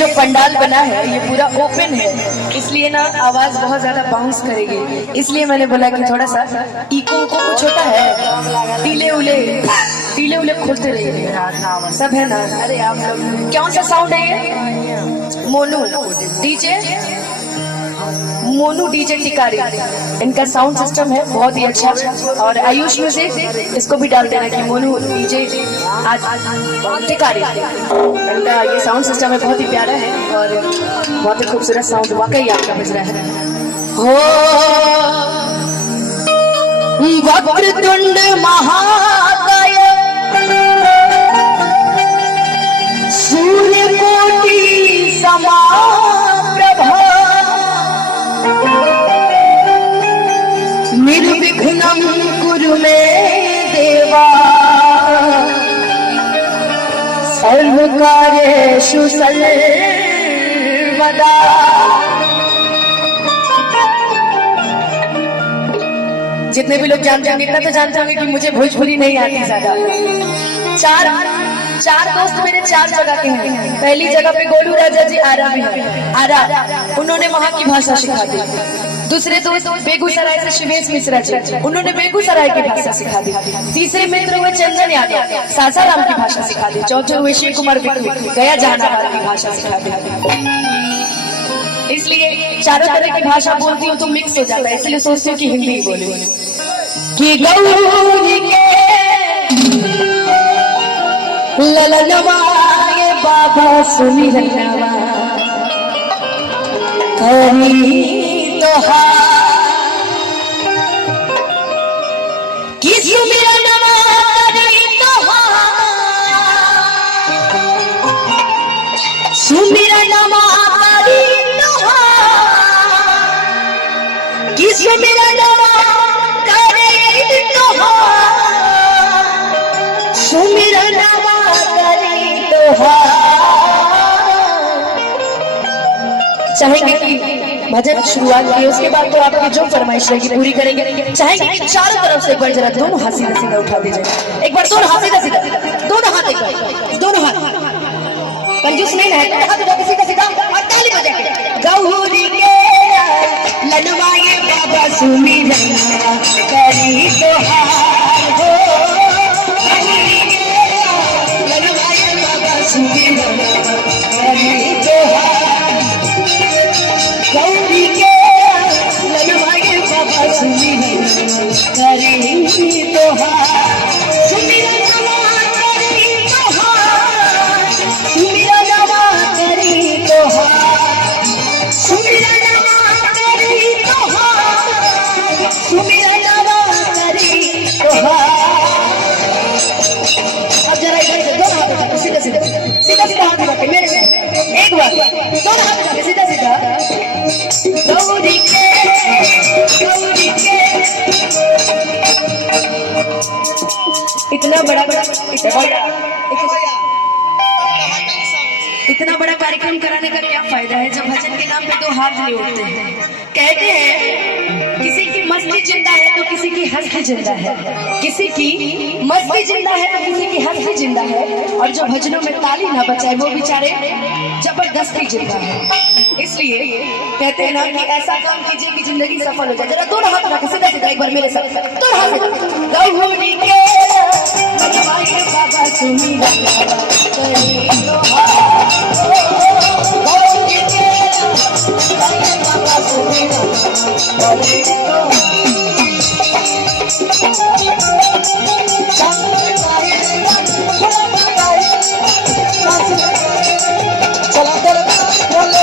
जो पंडाल बना है ये पूरा ओपन है, इसलिए ना आवाज बहुत ज्यादा बाउंस करेगी, इसलिए मैंने बोला कि थोड़ा सा इको को कुछ होता है, टीले उले खोलते रहिए, सब है ना। अरे आप लोग कौन सा साउंड है ये? मोनू डीजे टिकारी, इनका साउंड सिस्टम है बहुत ही अच्छा। और आयुष म्यूजिक इसको भी डाल देना कि मोनू डीजे आज टिकारी, इनका ये साउंड सिस्टम है बहुत ही प्यारा है और बहुत ही खूबसूरत साउंड वाकई आपका बज रहा है। हो वक्रतुंड महाकाय सूर्यकोटि समप्रभा निर्विघ्नं कुरु मे देवा सर्वकार्येषु सर्वदा। जितने भी लोग जानते होंगे, इतना तो जानते होंगे कि मुझे भोजपुरी नहीं आती ज्यादा। चार दोस्त मेरे 4 जगह के हैं। पहली जगह पे गोलू राजा जी आरा में है, आरा उन्होंने वहाँ की भाषा सिखा दी। दूसरे दोस्त बेगूसराय से शिवेश मिश्रा जी, उन्होंने बेगूसराय की भाषा सिखा दी। तीसरे मित्र हुए चंदन यादव, सासाराम की भाषा सिखा दी। चौथे हुए शिव कुमार बिट्टू, गया जहानाबाद की भाषा सिखा दी। इसलिए चारों तरह की भाषा बोलती हूँ तो मिक्स हो जाता है, इसलिए सोचती हूँ कि हिंदी ही बोलूं। कि गौरी के ललनवा ये बाबा सुनी रनवा करी तो कि सुमिरा नवा करी तो सुमिरा नवा करी तो कि सुमिरा नवा करी तो सुमिरा नवा करी तो। चाहेंगे कि भजन शुरुआत की, उसके बाद तो आपकी जो फरमाइश रहेगी पूरी करेंगे। चाहेंगे कि चारों तरफ से एक बार जरा दोनों हाथ सीधा सीधा उठा दीजिए, एक बार दोनों हाथ सीधा सीधा, दोनों हाथ, एक बार दोनों हाथ, कंजूस नहीं है, दोनों हाथ उठा सीधा सीधा और ताली बजा के गौरी के ललनवा ये बाबा सुमिरना करी तो हार हो, गौरी के ललनवा ये बाबा सुमिरना करी तो हार, गौरी के ललनवा ये बाबा सुमिरना करी तो हार, सुमिरना करी तो हार, सुमिरना करी तो हार, सुमिरना करी तो हार, सुमिरना करी तो हार। अब जरा इधर से दोनों हाथ उठा सीधा सीधा सीधा सीधा हाथ उठा के मेरे से एक बार दोनों हाथ उठा के सीधा सीधा गौरी के इतना बड़ा कार्यक्रम कराने का क्या फायदा है जब भजन के नाम पे 2 हाथ नहीं उठते हैं। कहते हैं किसी की मस्ती जिंदा है तो किसी की हंसी जिंदा है, किसी की मस्ती जिंदा है तो किसी की हंसी जिंदा है, और जो भजनों में ताली ना बचाए वो बेचारे जबरदस्ती जिंदा है। इसलिए कहते हैं ना कि ऐसा काम कीजिए कि जिंदगी सफल हो जाए। जरा दोनों हाथ रखो सीधा सीधा एक बार मेरे साथ, दोनों हाथ गौरी के बाबा सुमिरना करी तो हार, गौरी के बाबा सुमिरना करी तो चला कर बोले